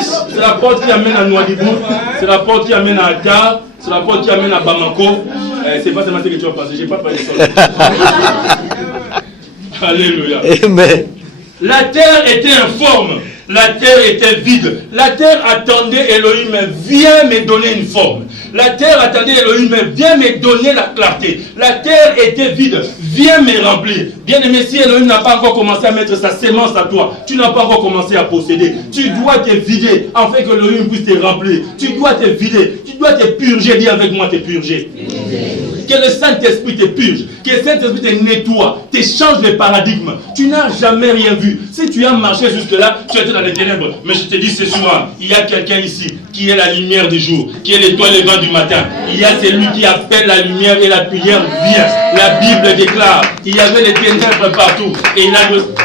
C'est la porte qui amène à Nouadhibou, c'est la porte qui amène à Dakar, c'est la porte qui amène à Bamako. C'est pas seulement ce que tu vas passer, je n'ai pas parlé de ça. Alléluia. Amen. La terre était informe, la terre était vide. La terre attendait Elohim, viens me donner une forme. La terre attendait Elohim, viens me donner la clarté. La terre était vide, viens me remplir. Bien aimé, si Elohim n'a pas encore commencé à mettre sa sémence à toi, tu n'as pas encore commencé à posséder. Tu dois te vider afin que Elohim puisse te remplir. Tu dois te vider, tu dois te purger. Dis avec moi, te purger. Que le Saint-Esprit te purge, que le Saint-Esprit te nettoie, te change de paradigme. Tu n'as jamais rien vu. Si tu as marché jusque-là, tu étais dans les ténèbres. Mais je te dis ce soir, il y a quelqu'un ici qui est la lumière du jour, qui est l'étoile levant du matin. Il y a celui qui appelle la lumière et la prière vient. La Bible déclare, il y avait les ténèbres partout. Et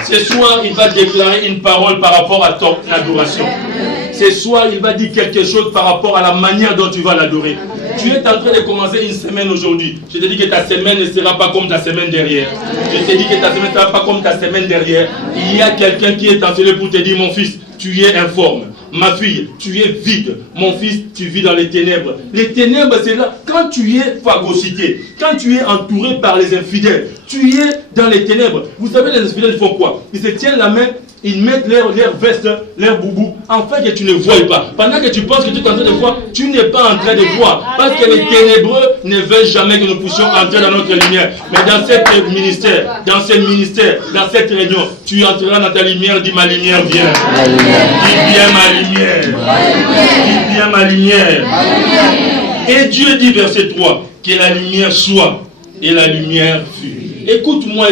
ce soir, il va déclarer une parole par rapport à ton adoration. Ce soir, il va dire quelque chose par rapport à la manière dont tu vas l'adorer. Tu es en train de commencer une semaine aujourd'hui. Je te dis que ta semaine ne sera pas comme ta semaine derrière. Je te dis que ta semaine ne sera pas comme ta semaine derrière. Il y a quelqu'un qui est enseigné pour te dire, mon fils, tu es informe. Ma fille, tu es vide. Mon fils, tu vis dans les ténèbres. Les ténèbres, c'est là. Quand tu es phagocyté, quand tu es entouré par les infidèles, tu es dans les ténèbres. Vous savez, les infidèles, ils font quoi? Ils se tiennent la main. Ils mettent leur veste, leur boubou, afin que tu ne voies pas. Pendant que tu penses que tu es en train de voir, tu n'es pas en train de voir. Parce que les ténébreux ne veulent jamais que nous puissions entrer dans notre lumière. Mais dans ce ministère, dans cette réunion, tu entreras dans ta lumière. Dis, ma lumière vient. Dis bien ma lumière. Dis bien ma lumière. Et Dieu dit, verset 3, que la lumière soit et la lumière fut. Écoute-moi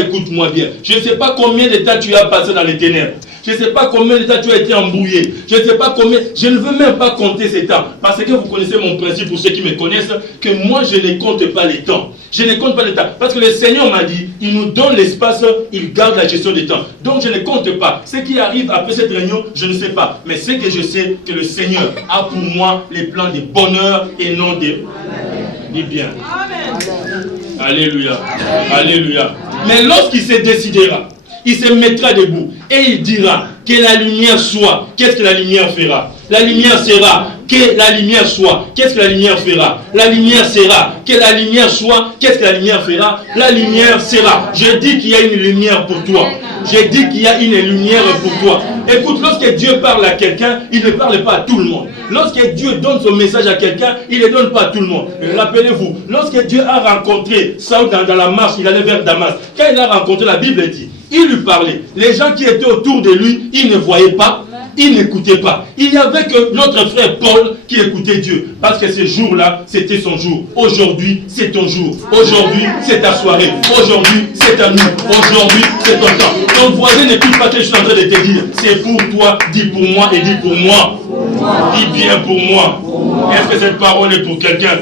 bien. Je ne sais pas combien de temps tu as passé dans les ténèbres. Je ne sais pas combien de temps tu as été embrouillé. Je ne sais pas combien. Je ne veux même pas compter ces temps. Parce que vous connaissez mon principe, pour ceux qui me connaissent, que moi je ne compte pas les temps. Je ne compte pas les temps. Parce que le Seigneur m'a dit, il nous donne l'espace, il garde la gestion des temps. Donc je ne compte pas. Ce qui arrive après cette réunion, je ne sais pas. Mais ce que je sais, que le Seigneur a pour moi les plans de bonheur et non de... Dis bien. Alléluia. Alléluia. Mais lorsqu'il se décidera, il se mettra debout et il dira que la lumière soit. Qu'est-ce que la lumière fera? La lumière sera. Que la lumière soit. Qu'est-ce que la lumière fera? La lumière sera. Que la lumière soit. Qu'est-ce que la lumière fera? La lumière sera. Je dis qu'il y a une lumière pour toi. Je dis qu'il y a une lumière pour toi. Écoute, lorsque Dieu parle à quelqu'un, il ne parle pas à tout le monde. Lorsque Dieu donne son message à quelqu'un, il ne le donne pas à tout le monde. Rappelez-vous, lorsque Dieu a rencontré Saül dans la marche, il allait vers Damas. Quand il a rencontré, la Bible dit, il lui parlait. Les gens qui étaient autour de lui, ils ne voyaient pas. Il n'écoutait pas. Il n'y avait que notre frère Paul qui écoutait Dieu. Parce que ce jour-là, c'était son jour. Aujourd'hui, c'est ton jour. Aujourd'hui, c'est ta soirée. Aujourd'hui, c'est ta nuit. Aujourd'hui, c'est ton temps. Ton voisin n'écoute pas ce que je suis en train de te dire. C'est pour toi. Dis pour moi et dis pour moi. Dis bien pour moi. Est-ce que cette parole est pour quelqu'un?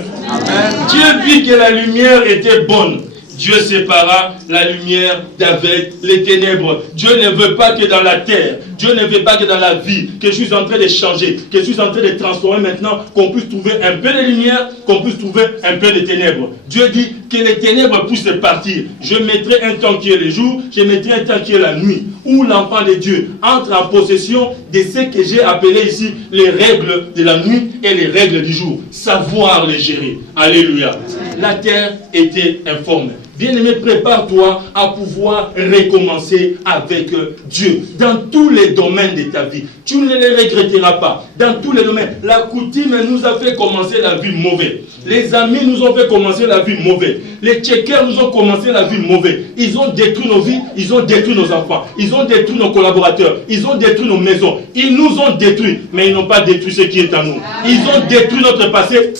Dieu vit que la lumière était bonne. Dieu sépara la lumière d'avec les ténèbres. Dieu ne veut pas que dans la terre, Dieu ne veut pas que dans la vie, que je suis en train de changer, que je suis en train de transformer maintenant, qu'on puisse trouver un peu de lumière, qu'on puisse trouver un peu de ténèbres. Dieu dit que les ténèbres puissent partir. Je mettrai un temps qui est le jour, je mettrai un temps qui est la nuit, où l'enfant de Dieu entre en possession de ce que j'ai appelé ici les règles de la nuit et les règles du jour. Savoir les gérer. Alléluia. La terre était informe. Bien-aimé, prépare-toi à pouvoir recommencer avec Dieu dans tous les domaines de ta vie. Tu ne les regretteras pas. Dans tous les domaines. La coutume nous a fait commencer la vie mauvaise. Les amis nous ont fait commencer la vie mauvaise. Les checkers nous ont commencé la vie mauvaise. Ils ont détruit nos vies, ils ont détruit nos enfants, ils ont détruit nos collaborateurs, ils ont détruit nos maisons. Ils nous ont détruits, mais ils n'ont pas détruit ce qui est en nous. Ils ont détruit notre passé.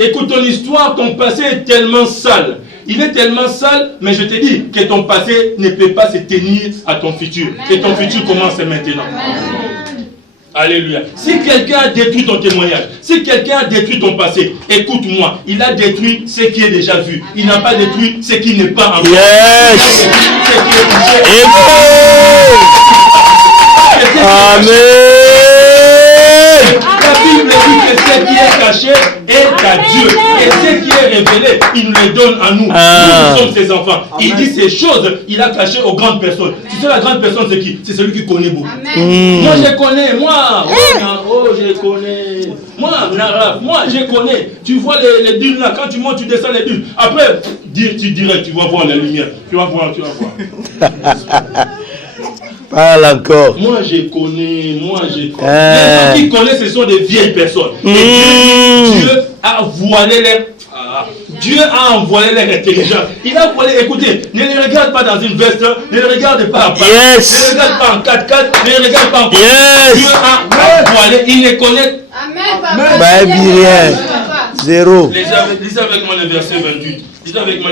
Écoute, ton histoire, ton passé est tellement sale. Il est tellement sale, mais je te dis que ton passé ne peut pas se tenir à ton futur. Et ton futur commence maintenant. Alléluia. Si quelqu'un a détruit ton témoignage, si quelqu'un a détruit ton passé, écoute-moi, il a détruit ce qui est déjà vu. Il n'a pas détruit ce qui n'est pas encore. Yes. Amen. La Bible dit que ce qui est caché est à Dieu. Et ce qui est révélé, il nous les donne à nous. Nous sommes ses enfants. Il dit ces choses, il a caché aux grandes personnes. Tu sais, la grande personne, c'est qui? C'est celui qui connaît beaucoup. Moi, je connais. Moi, je connais. Moi, je connais. Tu vois les dunes là, quand tu montes, tu descends les dunes. Après, tu dirais, tu vas voir la lumière. Tu vas voir. Parle encore. Moi, je connais. Les gens qui connaissent, ce sont des vieilles personnes. Et Dieu a voilé Dieu a envoyé leur intelligence. Il a voilé, écoutez, ne les regarde pas dans une veste, ne les regarde pas en ne les regarde pas en 4x4, ne les regarde pas en Dieu a voilé, il les connaît. Amen. Rien. Zéro. Lisez avec moi le verset 28. Lisez avec moi